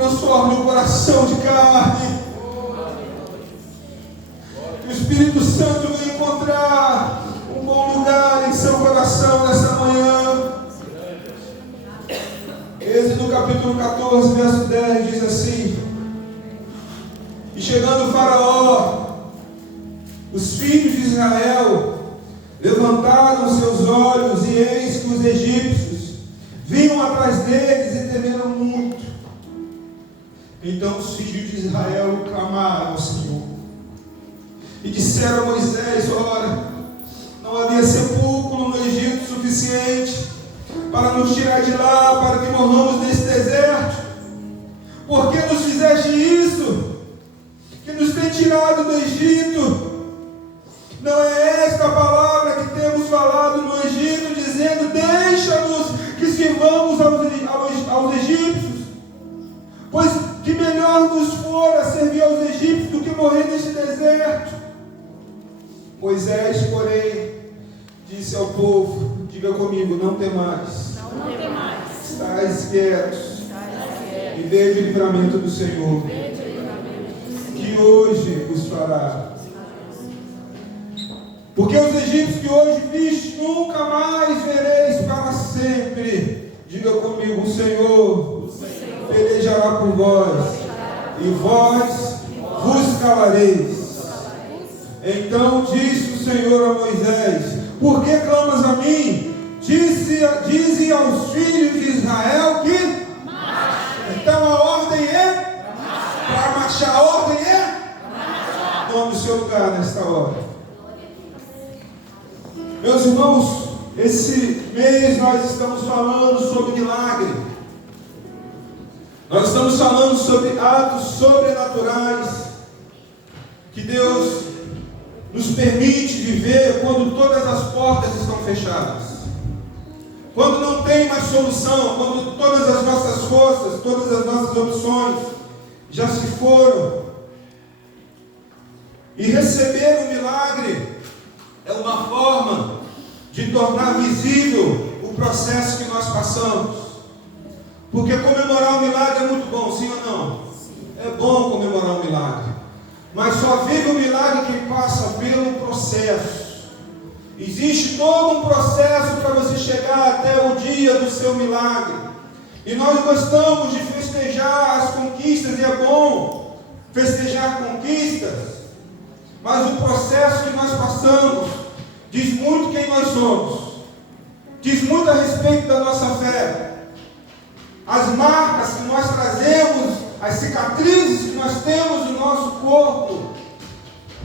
transforme o coração de carne. Que o Espírito Santo venha encontrar um bom lugar em seu coração nessa manhã. Êxodo capítulo 14, verso 10 diz assim: E chegando o Faraó, os filhos de Israel levantaram seus olhos, e eis que os egípcios vinham atrás deles e temeram muito. Então os filhos de Israel clamaram ao Senhor e disseram a Moisés: Ora, não havia sepulcro no Egito suficiente para nos tirar de lá, para que morramos nesse deserto? Por que nos fizeste isso, que nos tem tirado do Egito? Não é esta a palavra que temos falado no Egito, dizendo: deixa-nos que sirvamos aos egípcios? Pois que melhor nos fora servir aos egípcios do que morrer neste deserto. Moisés, porém, disse ao povo: diga comigo, não temais. Não temais. Estais quietos. E veja o livramento do Senhor, que hoje vos fará. Porque os egípcios que hoje viste, nunca mais vereis para sempre. Diga comigo: o Senhor pelejará por vós, e vós vos calareis. Então disse o Senhor a Moisés: por que clamas a mim? Dize aos filhos de Israel que marchem. Então a ordem é para marchar. A ordem é tome o seu lugar nesta hora. Meus irmãos, esse mês nós estamos falando sobre milagre. Nós estamos falando sobre atos sobrenaturais que Deus nos permite viver quando todas as portas estão fechadas, quando não tem mais solução, quando todas as nossas forças, todas as nossas opções já se foram. E receber o milagre é uma forma de tornar visível o processo que nós passamos. Porque comemorar o milagre é muito bom, sim ou não? É bom comemorar o milagre. Mas só vive o milagre quem passa pelo processo. Existe todo um processo para você chegar até o dia do seu milagre. E nós gostamos de festejar as conquistas, e é bom festejar conquistas. Mas o processo que nós passamos diz muito quem nós somos. Diz muito a respeito da nossa fé. As marcas que nós trazemos, as cicatrizes que nós temos no nosso corpo,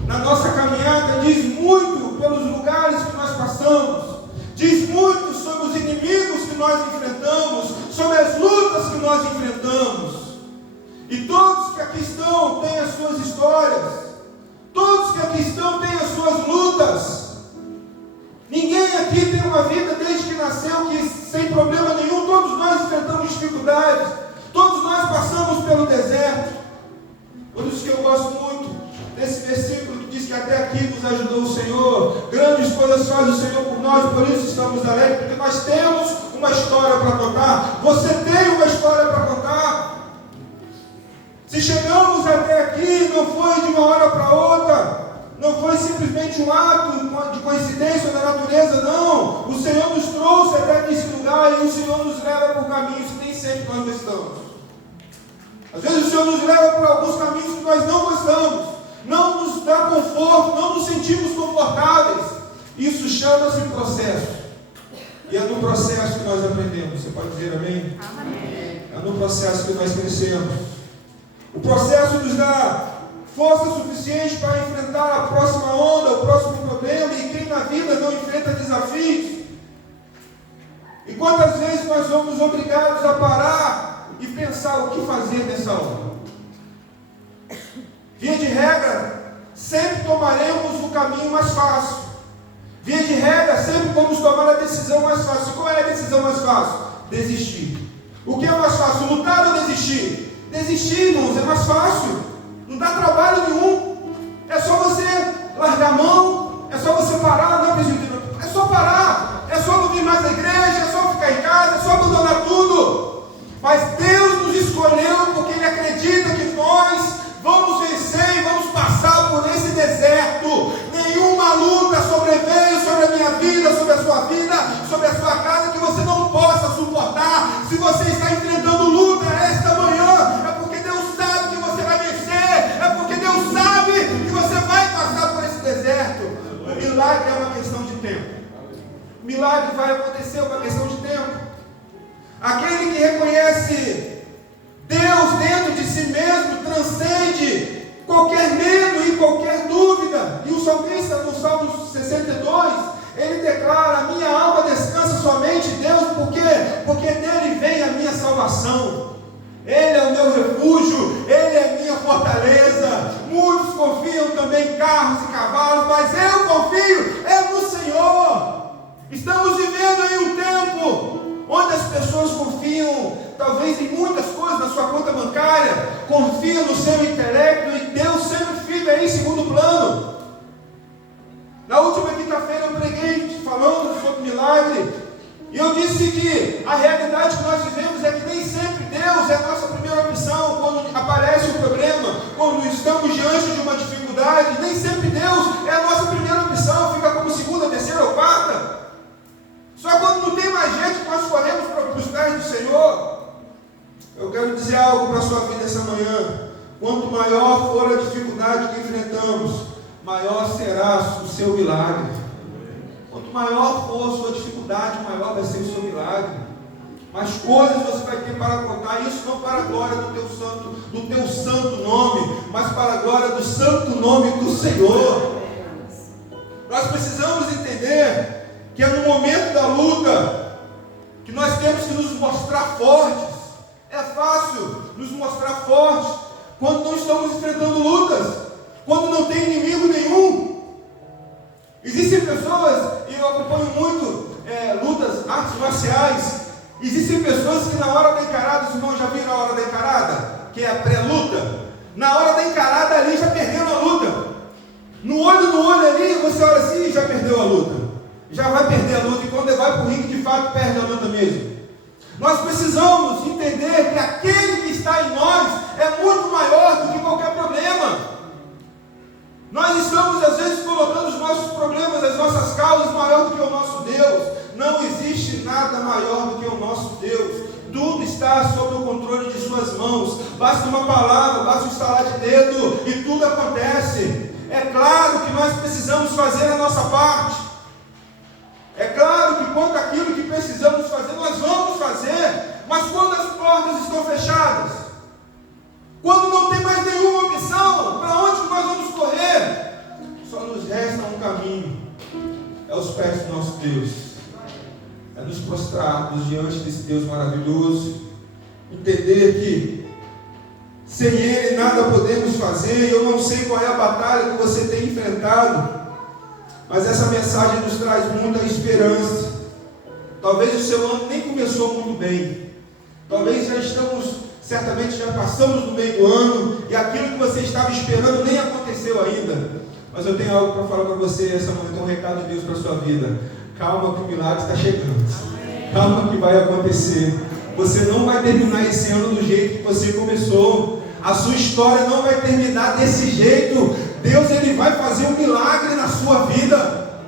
na nossa caminhada, diz muito pelos lugares que nós passamos, diz muito sobre os inimigos que nós enfrentamos, sobre as lutas que nós enfrentamos. E todos que aqui estão têm as suas histórias, todos que aqui estão têm as suas lutas. Ninguém aqui tem uma vida desde que nasceu que sem problema nenhum. Todos nós enfrentamos dificuldades, todos nós passamos pelo deserto. Por isso que eu gosto muito desse versículo que diz que até aqui nos ajudou o Senhor. Grandes coisas faz o Senhor por nós, por isso estamos alegres, porque nós temos uma história para contar. Você tem uma história para contar. Se chegamos até aqui, não foi de uma hora para outra. Não foi simplesmente um ato de coincidência da natureza, não. O Senhor nos trouxe até nesse lugar, e o Senhor nos leva por caminhos que nem sempre nós gostamos. Às vezes o Senhor nos leva por alguns caminhos que nós não gostamos, não nos dá conforto, não nos sentimos confortáveis. Isso chama-se processo. E é no processo que nós aprendemos. Você pode dizer amém? Amém. É no processo que nós crescemos. O processo nos dá força suficiente para enfrentar a próxima onda, o próximo problema. E quem na vida não enfrenta desafios? E quantas vezes nós somos obrigados a parar e pensar o que fazer nessa hora? Via de regra, sempre tomaremos o caminho mais fácil. Via de regra, sempre vamos tomar a decisão mais fácil. Qual é a decisão mais fácil? Desistir. O que é mais fácil? Lutar ou desistir? Desistir, irmãos, é mais fácil. Não dá trabalho nenhum. É só você largar a mão. É só você parar. Não, presbítero, é só parar. É só não vir mais à igreja. É só ficar em casa. É só abandonar tudo. Mas Deus nos escolheu porque Ele o milagre vai acontecer, é uma questão de tempo. Aquele que reconhece Deus dentro de si mesmo transcende qualquer medo e qualquer dúvida. E o salmista, no Salmo 62, ele declara: a minha alma descansa somente em Deus. Por quê? Porque dele vem a minha salvação. Ele é o meu refúgio, Ele é a minha fortaleza. Muitos confiam também em carros e cavalos, mas eu confio no Senhor. Estamos vivendo em um tempo onde as pessoas confiam talvez em muitas coisas, na sua conta bancária, confiam no seu intelecto, e Deus sempre fica em segundo plano. Na última quinta-feira eu preguei falando sobre milagre, e eu disse que a realidade que nós vivemos é que nem sempre Deus é a nossa primeira opção quando aparece um problema, quando estamos diante de uma dificuldade. Nem sempre Deus é a nossa primeira opção, fica como segunda, terceira ou quarta. Só quando não tem mais jeito que nós corremos para os pés do Senhor. Eu quero dizer algo para a sua vida essa manhã: quanto maior for a dificuldade que enfrentamos, maior será o seu milagre. Quanto maior for a sua dificuldade, maior vai ser o seu milagre. Mais coisas você vai ter para contar, isso não para a glória do teu santo nome, mas para a glória do santo nome do Senhor. Nós precisamos entender que é no momento da luta que nós temos que nos mostrar fortes. É fácil nos mostrar fortes quando não estamos enfrentando lutas, quando não tem inimigo nenhum. Existem pessoas, e eu acompanho muito lutas, artes marciais. Existem pessoas que na hora da encarada, os irmãos já viram a hora da encarada, que é a pré-luta. Na hora da encarada ali já perderam a luta. No olho ali, você olha assim, já perdeu a luta. Já vai perder a luta, e quando vai para o ringue de fato perde a luta mesmo. Nós precisamos entender que aquele que está em nós é muito maior do que qualquer problema. Nós estamos às vezes colocando os nossos problemas, as nossas causas maior do que o nosso Deus. Não existe nada maior do que o nosso Deus. Tudo está sob o controle de suas mãos. Basta uma palavra, basta um estalar de dedo e tudo acontece. É claro que nós precisamos fazer a nossa parte. É claro que quanto àquilo que precisamos fazer, nós vamos fazer. Mas quando as portas estão fechadas, quando não tem mais nenhuma opção, para onde que nós vamos correr? Só nos resta um caminho. É os pés do nosso Deus. É nos prostrarmos diante desse Deus maravilhoso. Entender que sem Ele nada podemos fazer. Eu não sei qual é a batalha que você tem enfrentado, mas essa mensagem nos traz muita esperança. Talvez o seu ano nem começou muito bem. Talvez certamente já passamos no meio do ano, e aquilo que você estava esperando nem aconteceu ainda. Mas eu tenho algo para falar para você essa manhã, tem um recado de Deus para a sua vida. Calma que o milagre está chegando. Calma que vai acontecer. Você não vai terminar esse ano do jeito que você começou. A sua história não vai terminar desse jeito. Deus, Ele vai fazer um milagre na sua vida.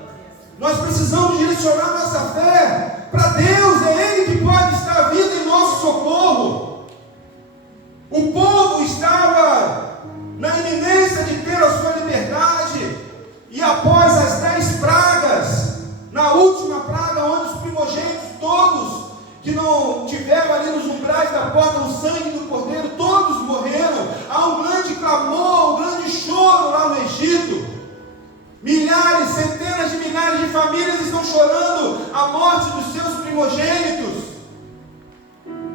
Nós precisamos direcionar nossa fé para Deus. É Ele que pode estar vindo em nosso socorro. O povo estava na iminência de ter a sua liberdade, e após as 10 pragas, na última praga, onde os primogênitos todos que não tiveram ali nos umbrais da porta o sangue do cordeiro, todos morreram. Há um grande clamor, um grande choro lá no Egito. Milhares, centenas de milhares de famílias estão chorando a morte dos seus primogênitos.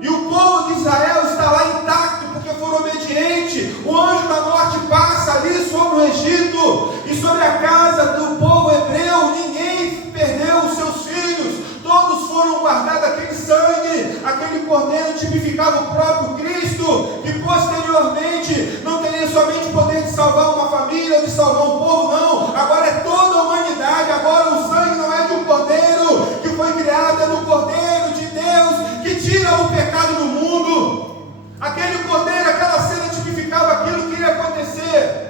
E o povo de Israel está lá intacto, porque foram obedientes. O anjo da morte passa ali sobre o Egito, e sobre a casa do povo hebreu. Ninguém perdeu os seus filhos, todos foram guardados. Aquele sangue, aquele cordeiro tipificava o próprio Cristo, que posteriormente não teria somente o poder de salvar uma família, ou de salvar um povo, não. Agora é toda a humanidade. Agora o sangue não é de um cordeiro que foi criado, é do cordeiro de Deus, que tira o pecado do mundo. Aquele cordeiro, aquela cena tipificava aquilo que ia acontecer.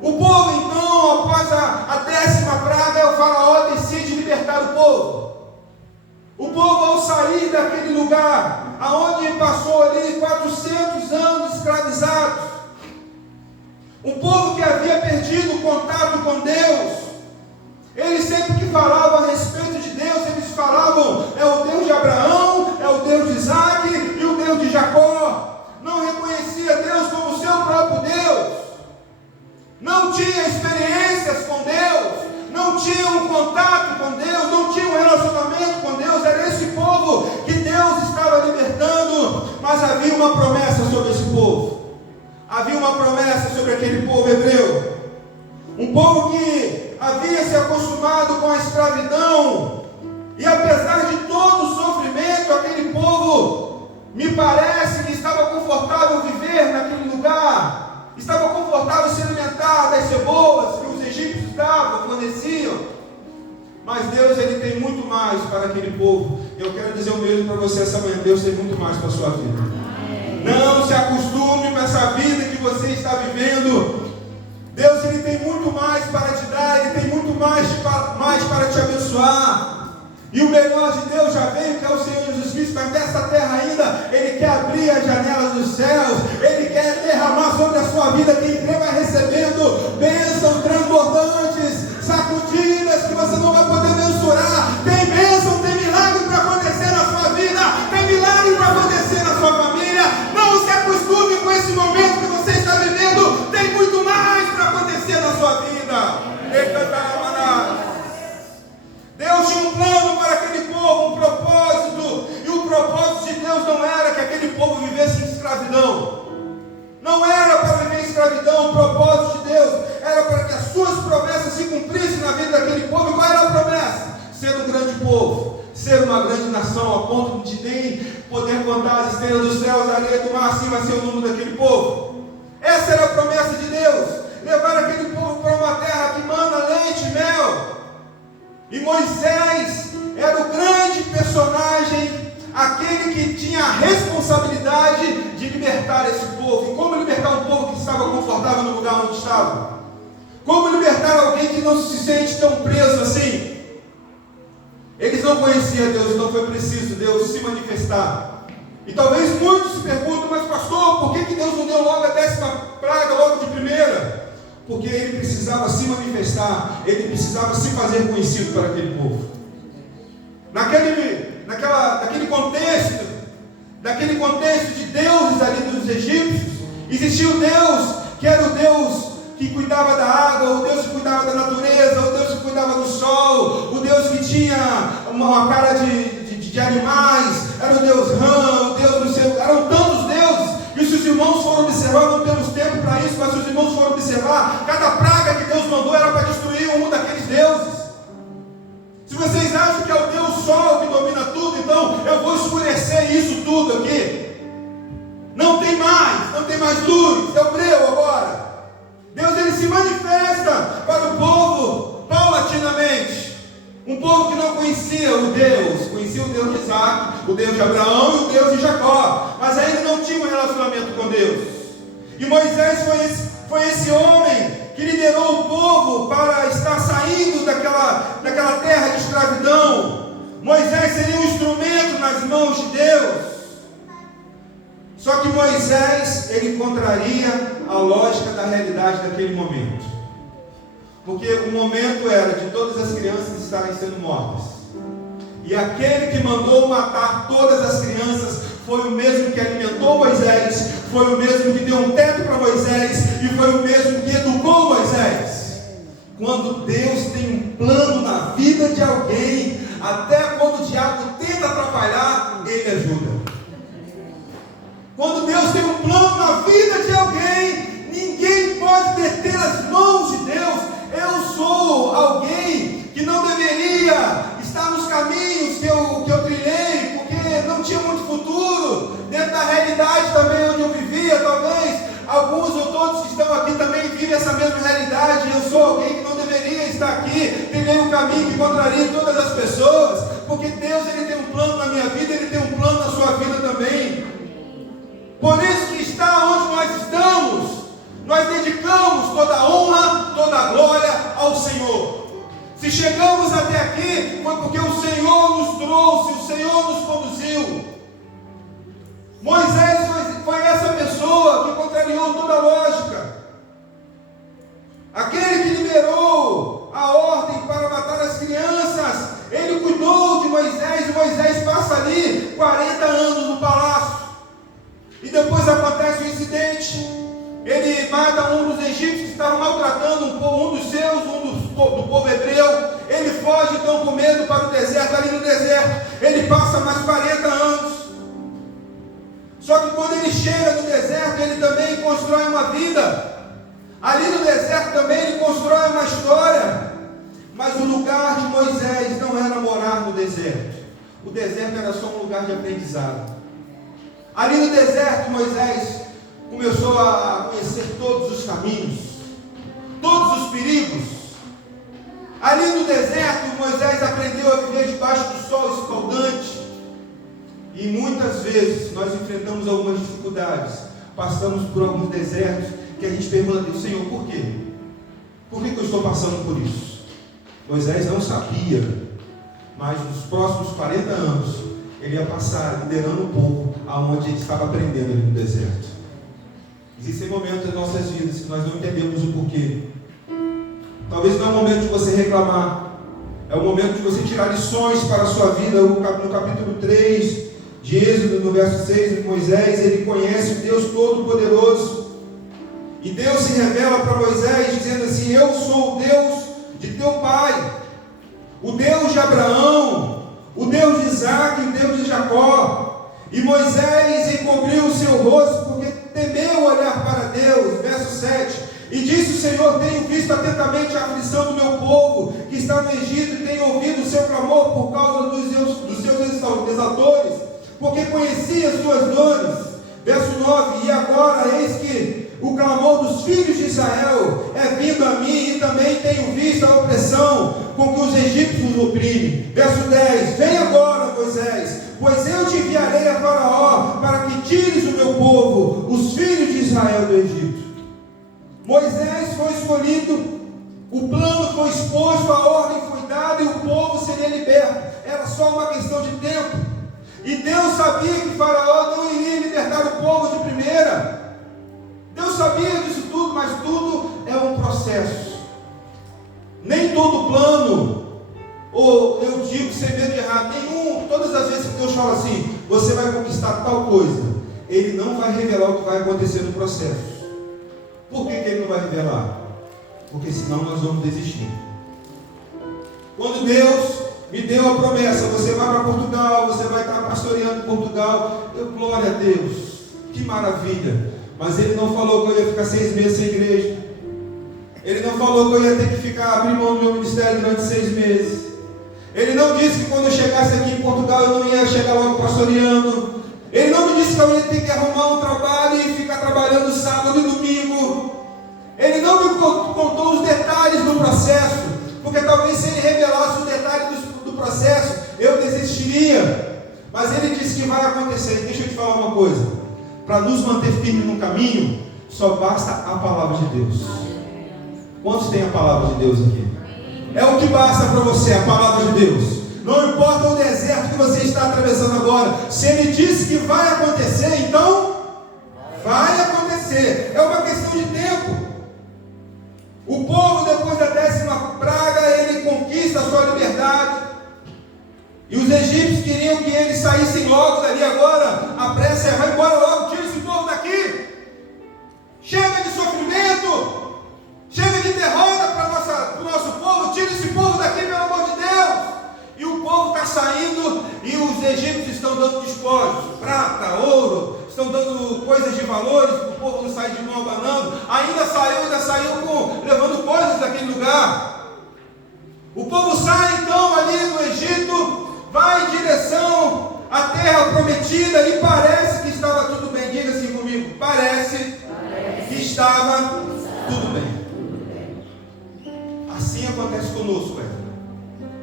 O povo então, após a 10ª praga, o faraó decide libertar o povo. O povo, ao sair daquele lugar, aonde passou ali 400 anos escravizados, um povo que havia perdido o contato com Deus, ele sempre que falava a respeito de uma promessa sobre esse povo. Havia uma promessa sobre aquele povo hebreu. Um povo que havia se acostumado com a escravidão. E apesar de todo o sofrimento, aquele povo, me parece que estava confortável viver naquele lugar. Estava confortável se alimentar das cebolas que os egípcios davam, forneciam. Mas Deus, Ele tem muito mais para aquele povo. Eu quero dizer o mesmo para você essa manhã. Deus tem muito mais para a sua vida. Não se acostume com essa vida que você está vivendo. Deus, Ele tem muito mais para te dar. Ele tem muito mais para te abençoar. E o melhor de Deus já veio, que é o Senhor Jesus Cristo. Mas nessa terra ainda, Ele quer abrir as janelas dos céus. Ele quer derramar sobre a sua vida. Quem crê vai recebendo bênçãos transbordantes, sacudidas que você não vai poder mensurar. Tem bênção, tem milagre para acontecer na sua vida, tem milagre para acontecer na sua família. Não se acostume com esse momento que você está vivendo. Tem muito mais para acontecer na sua vida. Deus tinha um plano para aquele povo, um propósito. E o propósito de Deus não era que aquele povo vivesse em escravidão. Não era para viver em escravidão. O propósito de Deus era para que as suas promessas se cumprissem na vida daquele povo. E qual era a promessa? Ser um grande povo, ser uma grande nação, a ponto de nem poder contar as estrelas dos céus, a areia do mar, assim vai ser o número daquele povo. Essa era a promessa de Deus, levar aquele povo para uma terra que manda leite e mel. E Moisés era o grande personagem, aquele que tinha a responsabilidade de libertar esse povo. E como libertar um povo que estava confortável no lugar onde estava? Como libertar alguém que não se sente tão preso assim? Eles não conheciam Deus, então foi preciso Deus se manifestar. E talvez muitos se perguntam, mas pastor, por que Deus não deu logo a 10ª praga, logo de primeira? Porque Ele precisava se manifestar, Ele precisava se fazer conhecido para aquele povo. Naquele contexto de deuses ali dos egípcios, existia o Deus que era o Deus que cuidava da água, o Deus que cuidava da natureza, o Deus que cuidava do sol, o Deus que tinha uma cara de animais, era o Deus Rã, o Deus do céu, eram tantos deuses. E se os irmãos foram observar, não temos tempo para isso, mas se os irmãos foram observar, cada praga que Deus mandou era para destruir um daqueles deuses. Se vocês acham que é o Deus Sol que domina tudo, então eu vou escurecer isso tudo aqui. Não tem mais luz, é o breu agora. Deus, Ele se manifesta para o povo paulatinamente. Um povo que não conhecia o Deus de Isaac, o Deus de Abraão e o Deus de Jacó, mas ainda não tinha um relacionamento com Deus. E Moisés foi esse homem que liderou o povo para estar saindo daquela terra de escravidão. Moisés seria um instrumento nas mãos de Deus. Só que Moisés, ele contraria a lógica da realidade daquele momento. Porque o momento era de todas as crianças estarem sendo mortas. E aquele que mandou matar todas as crianças foi o mesmo que alimentou Moisés, foi o mesmo que deu um teto para Moisés e foi o mesmo que educou Moisés. Quando Deus tem um plano na vida de alguém, até quando o diabo tenta atrapalhar, Ele ajuda. Quando Deus tem um plano na vida de alguém, ninguém pode deter as mãos de Deus. Eu sou alguém que não deveria estar nos caminhos que eu trilhei, porque não tinha muito futuro, dentro da realidade também onde eu vivia. Talvez alguns ou todos que estão aqui também vivem essa mesma realidade. Eu sou alguém que não deveria estar aqui, trilhei um caminho que contraria todas as pessoas, porque Deus, Ele tem um plano na minha vida, Ele tem um plano na sua vida também. Por isso que está onde nós estamos, nós dedicamos toda a honra, toda a glória ao Senhor. Se chegamos até aqui, foi porque o Senhor nos trouxe, o Senhor nos conduziu. Moisés foi essa pessoa que contrariou toda a lógica. Aquele que liberou a ordem para matar as crianças, ele cuidou de Moisés, e Moisés passa ali 40 anos no palácio. E depois acontece um incidente. Ele mata um dos egípcios que estavam maltratando um dos seus, do povo hebreu. Ele foge então com medo para o deserto. Ali no deserto ele passa mais 40 anos. Só que quando ele Ali no deserto também ele constrói uma história. Mas o lugar de Moisés não era morar no deserto. O deserto era só um lugar de aprendizado. Ali no deserto Moisés começou a conhecer todos os caminhos, todos os perigos. Ali no deserto Moisés aprendeu a viver debaixo do sol escaldante. E muitas vezes nós enfrentamos algumas dificuldades, passamos por alguns desertos que a gente pergunta a Deus: Senhor, por quê? Por que eu estou passando por isso? Moisés não sabia, mas nos próximos 40 anos ele ia passar liderando o povo aonde ele estava aprendendo ali no deserto. Existem momentos em nossas vidas que nós não entendemos o porquê. Talvez não é o momento de você reclamar, é o momento de você tirar lições para a sua vida. No capítulo 3 de Êxodo, no verso 6, Moisés, ele conhece o Deus Todo-Poderoso. E Deus se revela para Moisés dizendo assim: eu sou o Deus de teu pai, o Deus de Abraão, o Deus de Isaac e o Deus de Jacó. E Moisés encobriu o seu rosto porque temeu olhar para Deus. Verso 7. E disse o Senhor: tenho visto atentamente a aflição do meu povo que está no Egito, e tenho ouvido o seu clamor por causa dos seus exaltores, porque conheci as suas dores. Verso 9. E agora eis que o clamor dos filhos de Israel é vindo a mim, e também tenho visto a opressão com que os egípcios os oprimem. Verso 10. Vem agora, Moisés, pois eu te enviarei a Faraó para que tires o meu povo, os filhos de Israel, do Egito. Moisés foi escolhido, o plano foi exposto, a ordem foi dada e o povo seria liberto. Era só uma questão de tempo. E Deus sabia que Faraó não iria libertar o povo de primeira. Deus sabia disso tudo, mas tudo é um processo. Nem todo plano, ou eu digo sem medo de errar, todas as vezes que Deus fala assim: você vai conquistar tal coisa, Ele não vai revelar o que vai acontecer no processo. Por que Ele não vai revelar? Porque senão nós vamos desistir. Quando Deus me deu a promessa: você vai para Portugal, você vai estar pastoreando Portugal, glória a Deus, que maravilha. Mas Ele não falou que eu ia ficar 6 meses sem igreja. Ele não falou que eu ia ter que ficar abrir mão do meu ministério durante 6 meses. Ele não disse que quando eu chegasse aqui em Portugal eu não ia chegar logo pastoreando. Ele não me disse que eu ia ter que arrumar um trabalho e ficar trabalhando sábado e domingo. Ele não me contou os detalhes do processo, porque talvez se Ele revelasse os detalhes do processo, eu desistiria. Mas Ele disse que vai acontecer. Deixa eu te falar uma coisa: para nos manter firmes no caminho, só basta a palavra de Deus. Quantos têm a palavra de Deus aqui? É o que basta para você, a palavra de Deus. Não importa o deserto que você está atravessando agora, se Ele disse que vai acontecer, então vai acontecer. É uma questão de tempo. O povo, depois da 10ª praga, ele conquista a sua liberdade. E os egípcios queriam que eles saíssem logo dali. Agora a pressa é: vai embora logo, tira esse povo daqui. Chega de sofrimento, chega de derrota para o nosso povo, tira esse povo daqui, pelo amor de Deus. E o povo está saindo, e os egípcios estão dando despojos, prata, ouro, estão dando coisas de valores, para o povo não sair de mão abanando. Ainda saiu levando coisas daquele lugar. O povo sai então ali no Egito, vai em direção à terra prometida, e parece que estava tudo bem. Diga assim comigo: parece que estava tudo bem. Assim acontece conosco,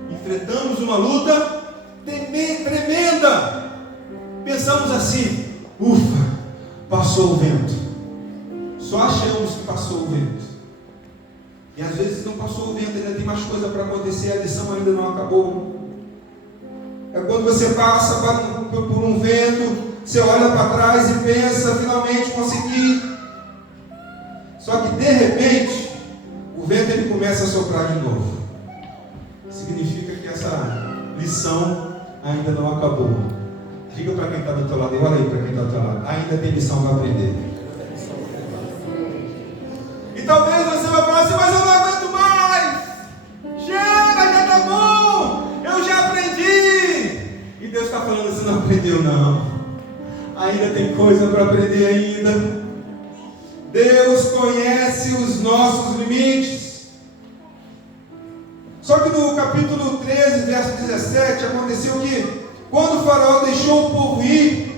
enfrentamos uma luta tremenda. Pensamos assim: ufa, passou o vento. Só achamos que passou o vento. E às vezes não passou o vento, ainda tem mais coisa para acontecer, a lição ainda não acabou. É quando você passa por um vento, você olha para trás e pensa: finalmente consegui. Só que de repente, o vento ele começa a soprar de novo. Significa que essa lição ainda não acabou. Diga para quem está do teu lado, e olha aí para quem está do teu lado: ainda tem lição para aprender. E talvez você vai falar assim: mas eu não aguento mais. Chega, já está bom. Eu já aprendi. E Deus está falando: você não aprendeu não. Ainda tem coisa para aprender ainda. Deus conhece os nossos limites. Só que no capítulo 13, verso 17, aconteceu que quando o faraó deixou o povo ir,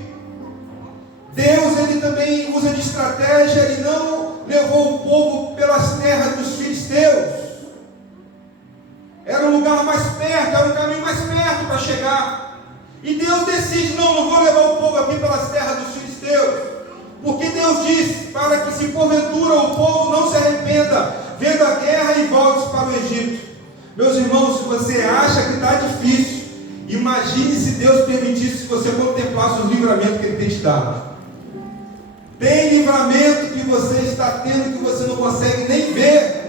Deus ele também usa de estratégia. Ele não levou o povo pelas terras dos filisteus. Era um lugar mais perto, era um caminho mais perto para chegar. E Deus decide, não vou levar o povo aqui pelas terras dos filisteus. Porque Deus disse, para que se porventura o povo não se arrependa, vendo a guerra e volte para o Egito. Meus irmãos, se você acha que está difícil, imagine se Deus permitisse que você contemplasse os livramentos que Ele tem te dado. Tem livramento que você está tendo que você não consegue nem ver.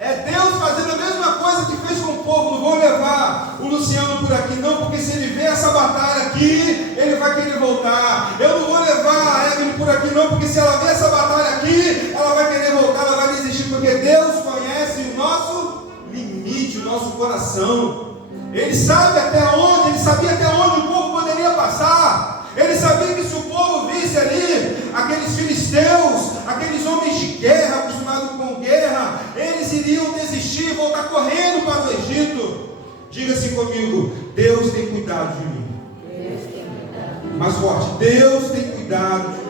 É Deus fazendo a mesma coisa que fez com o povo. Não vou levar o Luciano por aqui não, porque se ele ver essa batalha aqui, ele vai querer voltar. Eu não vou levar a Evelyn por aqui não, porque se ela ver essa batalha aqui, ela vai querer voltar, ela vai desistir, porque Deus conhece o nosso limite, o nosso coração. Ele sabe até onde, ele sabia até onde o povo poderia passar. Ele sabia que se o povo visse ali aqueles filisteus, aqueles homens de guerra, acostumados com guerra, eles iriam desistir e voltar correndo para o Egito. Diga assim comigo: Deus tem cuidado de mim. Deus tem cuidado de mim. Mais forte: Deus tem cuidado de mim.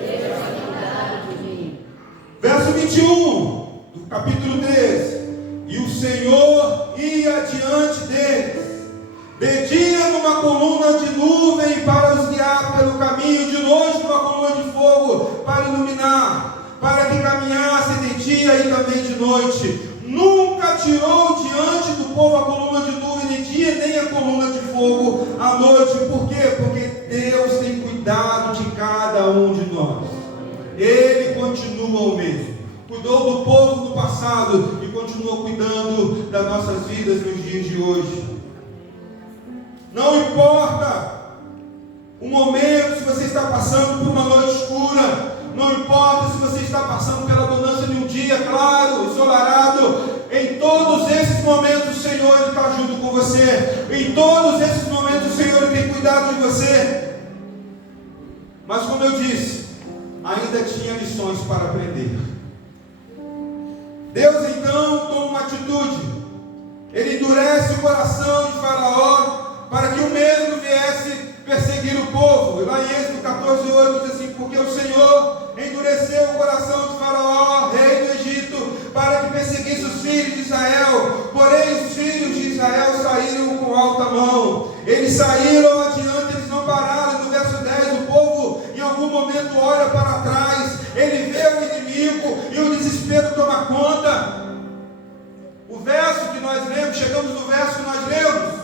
Deus tem cuidado de mim. Verso 21 do capítulo 13: E o Senhor ia diante deles, de dia numa coluna de nuvem para os guiar pelo caminho, de noite numa coluna de fogo para iluminar, para que caminhassem de dia e também de noite. Nunca tirou diante do povo a coluna de nuvem de dia, nem a coluna de fogo à noite. Por quê? Porque Deus tem cuidado de cada um de nós. Ele continua o mesmo. Cuidou do povo no passado e continua cuidando das nossas vidas nos dias de hoje. Não importa o momento, se você está passando por uma noite escura, não importa se você está passando pela abundância de um dia claro, ensolarado, em todos esses momentos o Senhor está junto com você, em todos esses momentos o Senhor tem cuidado de você. Mas como eu disse, ainda tinha lições para aprender. Deus então toma uma atitude, Ele endurece o coração de Faraó, para que o mesmo viesse perseguir o povo. E lá em Êxodo 14:8 diz assim: porque o Senhor endureceu o coração de Faraó, rei do Egito, para que perseguisse os filhos de Israel. Porém os filhos de Israel saíram com alta mão. Eles saíram adiante, eles não pararam. No verso 10, o povo em algum momento olha para trás, ele vê o inimigo e o desespero toma conta. O verso que nós lemos, chegamos no verso que nós lemos,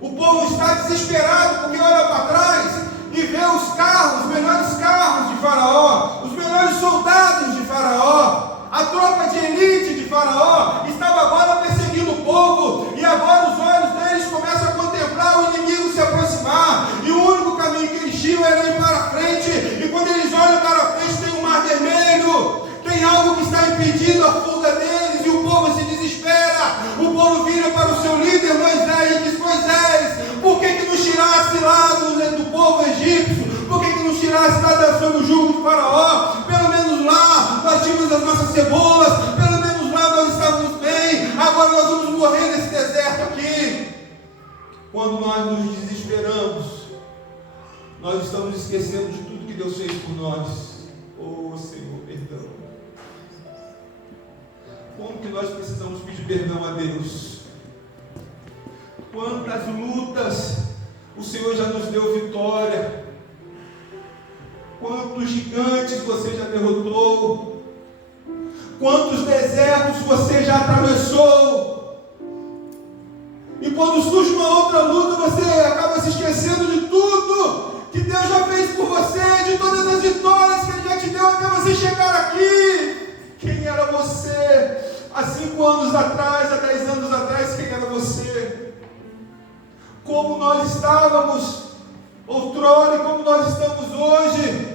o povo está desesperado porque olha para trás e vê os carros, os melhores carros de Faraó, os melhores soldados de Faraó, a tropa de elite de Faraó estava agora perseguindo o povo, e agora os olhos deles começam a contemplar o inimigo se aproximar, e o único caminho que eles tinham era ir para frente, e quando eles olham para frente tem um mar vermelho, tem algo que está impedindo a fuga deles, e o povo se desespera. O povo vira para o seu líder Moisés e diz: Moisés, por que nos tirasse lá do povo egípcio? Por que nos tirasse lá sob o jugo de Faraó? Pelo menos lá nós tínhamos as nossas cebolas, pelo menos lá nós estávamos bem, agora nós vamos morrer nesse deserto aqui. Quando nós nos desesperamos, nós estamos esquecendo de tudo que Deus fez por nós. Oh Senhor, perdão. Como que nós precisamos pedir perdão a Deus? Quantas lutas o Senhor já nos deu vitória? Quantos gigantes você já derrotou? Quantos desertos você já atravessou? E quando surge uma outra luta, você acaba se esquecendo de tudo que Deus já fez por você, de todas as vitórias que Ele já te deu até você chegar aqui. Quem era você há 5 anos atrás, há 10 anos atrás? Quem era você? Como nós estávamos outrora e como nós estamos hoje?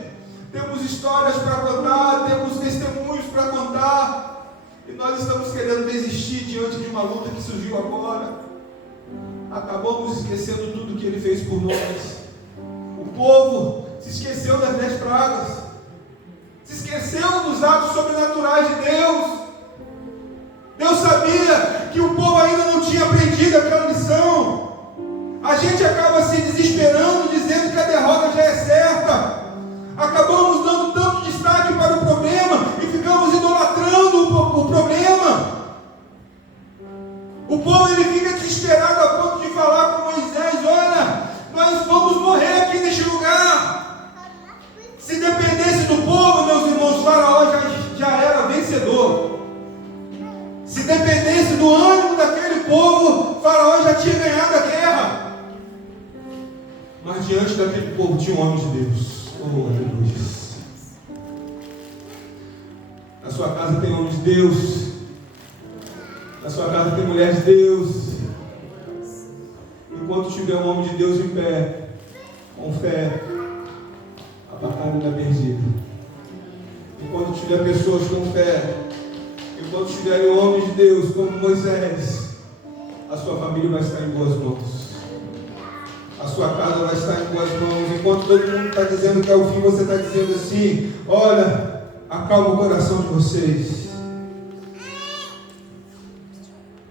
Temos histórias para contar, temos testemunhos para contar, e nós estamos querendo desistir diante de uma luta que surgiu agora. Acabamos esquecendo tudo que Ele fez por nós. O povo se esqueceu das 10 pragas, se esqueceu dos atos sobrenaturais de Deus. Deus sabia que o povo ainda não tinha aprendido aquela lição. A gente acaba se desesperando, dizendo que a derrota já é certa. Acabamos dando tanto destaque para o problema e ficamos idolatrando o problema. O povo ele fica desesperado a ponto de falar com Moisés: olha, nós vamos morrer aqui neste lugar. Se dependesse do povo, meus irmãos, Faraó já era vencedor. Se dependesse do ânimo daquele povo, Faraó já tinha ganhado a guerra. Mas diante daquele povo tinha um homem de Deus. Oh, aleluia. Na sua casa tem homem de Deus. Na sua casa tem mulher de Deus. Enquanto tiver um homem de Deus em pé, com fé, a batalha não é perdida. Enquanto tiver pessoas com fé, enquanto tiverem homens de Deus como Moisés, a sua família vai estar em boas mãos. A sua casa vai estar em boas mãos. Enquanto todo mundo está dizendo que é o fim, você está dizendo assim: olha, acalma o coração de vocês.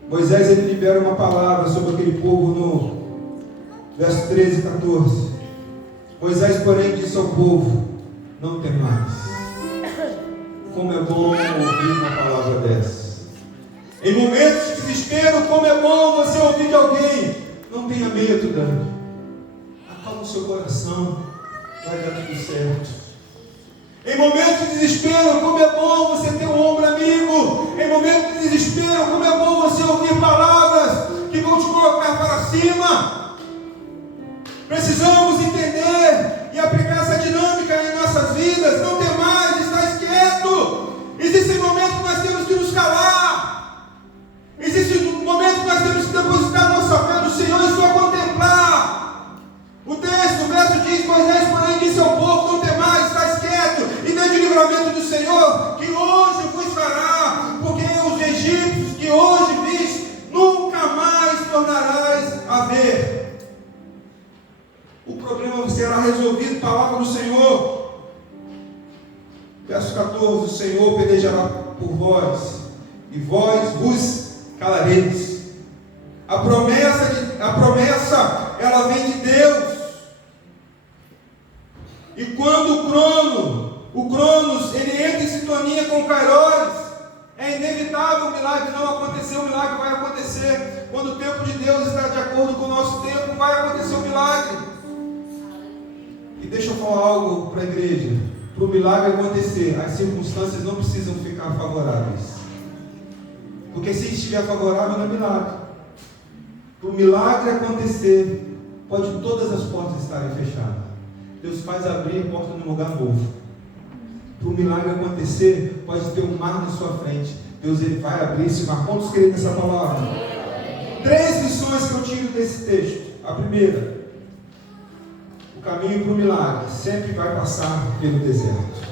Moisés ele libera uma palavra sobre aquele povo no verso 13 e 14. Moisés, porém, disse ao povo: não temais. Como é bom ouvir uma palavra dessa. Em momentos de desespero, como é bom você ouvir de alguém: não tenha medo, Dani. Acalma o seu coração, vai dar tudo certo. Em momentos de desespero, como é bom você ter um ombro amigo. Em momentos de desespero, como é bom você ouvir palavras que vão te colocar para cima. Precisamos entender e aplicar essa dinâmica em nossas vidas. Não tem mais, está quieto. Existem momentos que nós temos que nos calar. Existe um momento que nós temos que depositar nossa fé no Senhor e só contemplar. O texto, o verso diz: Moisés, porém, disse ao povo: não temais, estás quieto, e veja o livramento do Senhor, que hoje vos fará, porque os egípcios que hoje vis, nunca mais tornarás a ver. O problema será resolvido, palavra do Senhor. Verso 14: o Senhor pelejará por vós, e vós vos calareis. A promessa, ela vem de Deus. E quando o Cronos, ele entra em sintonia com o Kairos, é inevitável o milagre não acontecer. O milagre vai acontecer. Quando o tempo de Deus está de acordo com o nosso tempo, vai acontecer o milagre. E deixa eu falar algo para a igreja. Para o milagre acontecer, as circunstâncias não precisam ficar favoráveis. Porque se estiver favorável, não é milagre. Para o milagre acontecer, pode todas as portas estarem fechadas. Deus faz abrir a porta num lugar novo. Para o milagre acontecer, pode ter um mar na sua frente. Deus ele vai abrir esse mar. Quantos creem nessa palavra? 3 lições que eu tiro desse texto. A primeira: o caminho para o milagre sempre vai passar pelo deserto.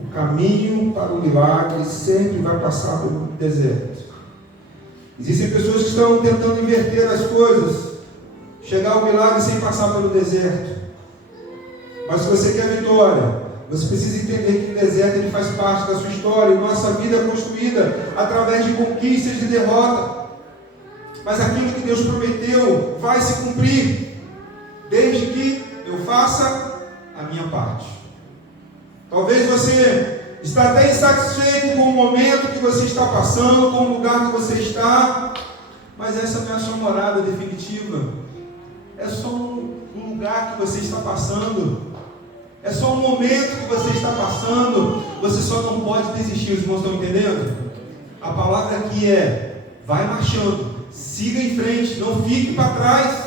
O caminho para o milagre sempre vai passar pelo deserto. Existem pessoas que estão tentando inverter as coisas, chegar ao milagre sem passar pelo deserto. Mas se você quer vitória, você precisa entender que o deserto ele faz parte da sua história. E nossa vida é construída através de conquistas e derrota. Mas aquilo que Deus prometeu vai se cumprir, desde que eu faça a minha parte. Talvez você está até insatisfeito com o momento que você está passando, com o lugar que você está, mas essa não é a sua morada definitiva. É só um lugar que você está passando. É só um momento que você está passando. Você só não pode desistir. Os irmãos estão entendendo? A palavra aqui é: vai marchando, siga em frente, não fique para trás.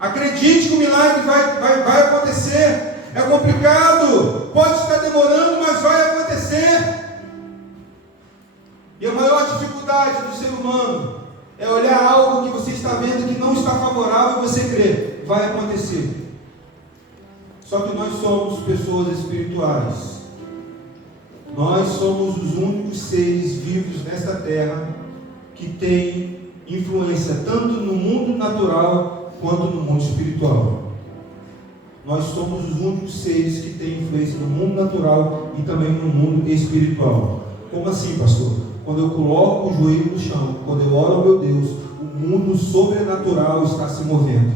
Acredite que o milagre vai acontecer. É complicado, pode estar demorando, mas vai acontecer. E a maior dificuldade do ser humano é olhar algo que você está vendo que não está favorável e você crer, vai acontecer. Só que nós somos pessoas espirituais. Nós somos os únicos seres vivos nesta terra que tem influência tanto no mundo natural quanto no mundo espiritual. nós somos os únicos seres que têm influência no mundo natural e também no mundo espiritual. Como assim, pastor? Quando eu coloco o joelho no chão, quando eu oro ao meu Deus, o mundo sobrenatural está se movendo.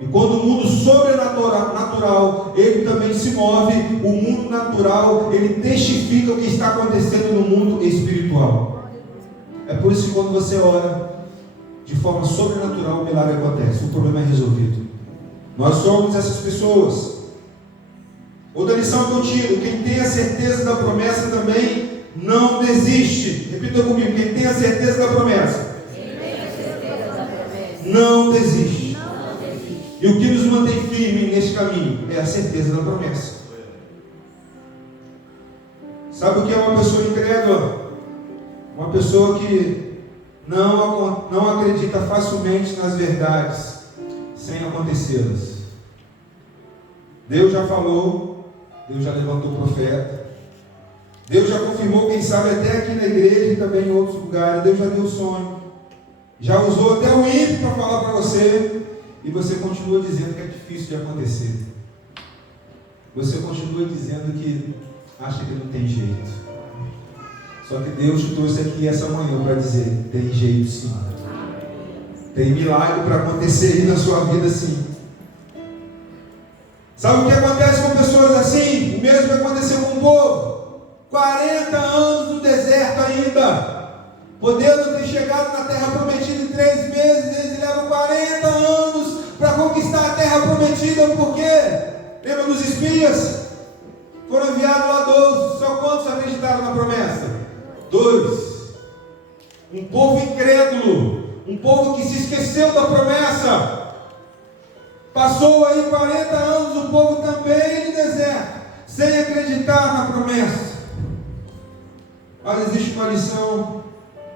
E quando o mundo sobrenatural, ele também se move, o mundo natural, ele testifica o que está acontecendo no mundo espiritual. É por isso que quando você ora de forma sobrenatural, o milagre acontece, o problema é resolvido. Nós somos essas pessoas. Outra lição que eu tiro: quem tem a certeza da promessa também não desiste. Repita comigo: quem tem a certeza da promessa não desiste. E o que nos mantém firme neste caminho é a certeza da promessa. Sabe o que é uma pessoa incrédula? Uma pessoa que não acredita facilmente nas verdades sem acontecê-las. Deus já falou, Deus já levantou profeta, Deus já confirmou, quem sabe até aqui na igreja e também em outros lugares. Deus já deu sonho, já usou até o ímpio para falar para você, e você continua dizendo que é difícil de acontecer. Você continua dizendo que acha que não tem jeito. Só que Deus te trouxe aqui essa manhã para dizer: tem jeito sim. Tem milagre para acontecer aí na sua vida sim. Sabe o que acontece com pessoas assim? O mesmo que aconteceu com o povo. 40 anos no deserto ainda, podendo ter chegado na terra prometida em 3 meses. Eles levam 40 anos para conquistar a terra prometida. Por quê? Lembra dos espias? Foram enviados lá 12. Só quantos acreditaram na promessa? 2. Um povo incrédulo, um povo que se esqueceu da promessa. Passou aí 40 anos, o povo também no deserto, sem acreditar na promessa. Mas existe uma lição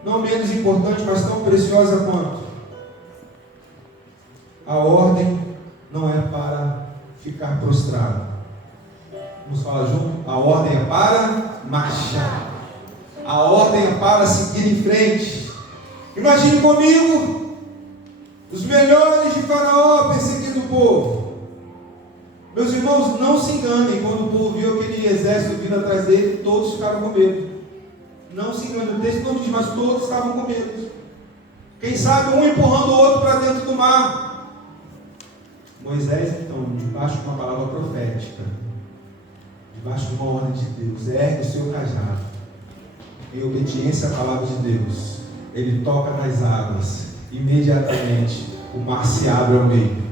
não menos importante, mas tão preciosa quanto: a ordem não é para ficar prostrado. Vamos falar junto? A ordem é para marchar. A ordem é para seguir em frente. Imagine comigo os melhores de Faraó perseguindo o povo. Meus irmãos, não se enganem. Quando o povo viu aquele exército vindo atrás dele, todos ficaram com medo. Não se engane, o texto não diz, mas todos estavam com medo. Quem sabe um empurrando o outro para dentro do mar. Moisés, então, debaixo de uma palavra profética, debaixo de uma ordem de Deus, ergue o seu cajado, em obediência à palavra de Deus. Ele toca nas águas, imediatamente o mar se abre ao meio.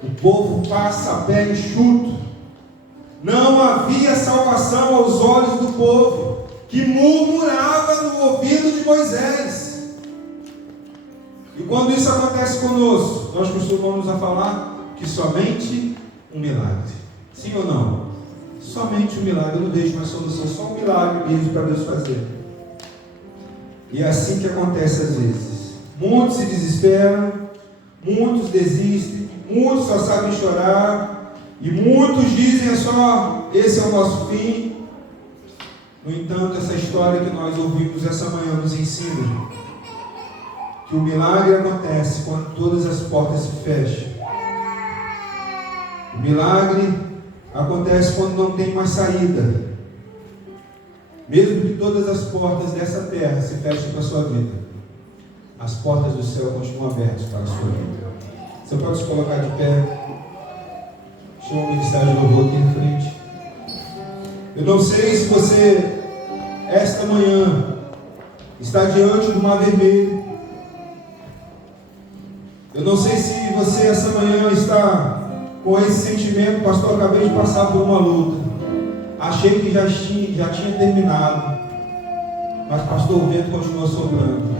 O povo passa a pé enxuto. Não havia salvação aos olhos do povo, que murmurava no ouvido de Moisés. E quando isso acontece conosco, nós costumamos a falar que somente um milagre. Sim ou não? Somente um milagre. Eu não vejo mais solução, só um milagre mesmo para Deus fazer. E é assim que acontece às vezes. Muitos se desesperam, muitos desistem, muitos só sabem chorar, e muitos dizem só: esse é o nosso fim. No entanto, essa história que nós ouvimos essa manhã nos ensina que o milagre acontece quando todas as portas se fecham. O milagre acontece quando não tem mais saída. Mesmo que todas as portas dessa terra se fechem para a sua vida, as portas do céu continuam abertas para a sua vida. Você pode se colocar de pé. Chama o ministério de louvor aqui em frente. Eu não sei se você, esta manhã, está diante do mar vermelho. Eu não sei se você, essa manhã, está com esse sentimento: pastor, acabei de passar por uma luta. Achei que já tinha terminado. Mas, pastor, o vento continua soprando.